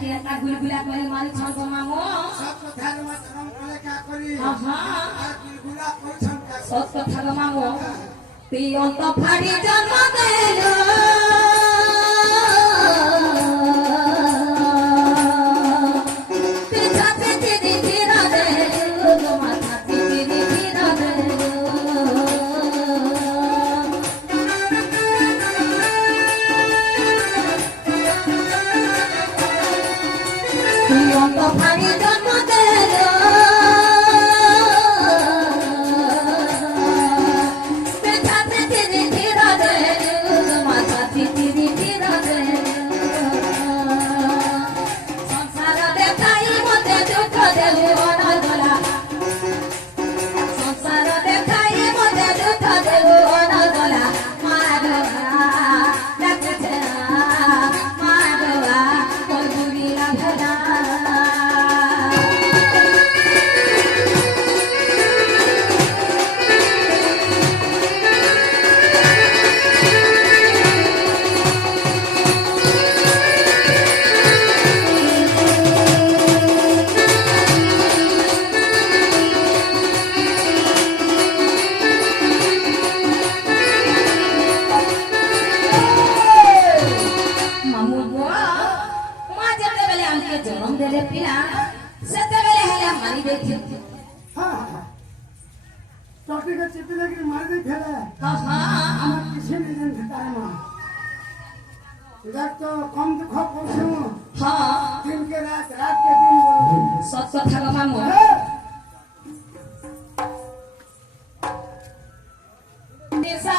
কি একটা গুলগুলা করে মারি ছাড়বো মামো সব কথা মত রং করে কা করি আর গুলগুলা করছন কা সব কথা গো মামো তুই অন্ত ফাড়ি জন্ম দেলো তুই ছাতে চিনি চিরা দেলো মাথা চিনি চিরা দেলো তুই অন্ত ফাড়ি জন্ম দেলো জন্ম দেলে পিলা সেতেবেলে হেলা মারি দেখি টটিকে চিপি লাগি মারি দেই ফেলে আমার কিছু নেই জানি তার মা দেখ তো কম দুঃখ করছো দিনকে রাত রাতকে দিন বলছি সত্য থাকা মামু দিশা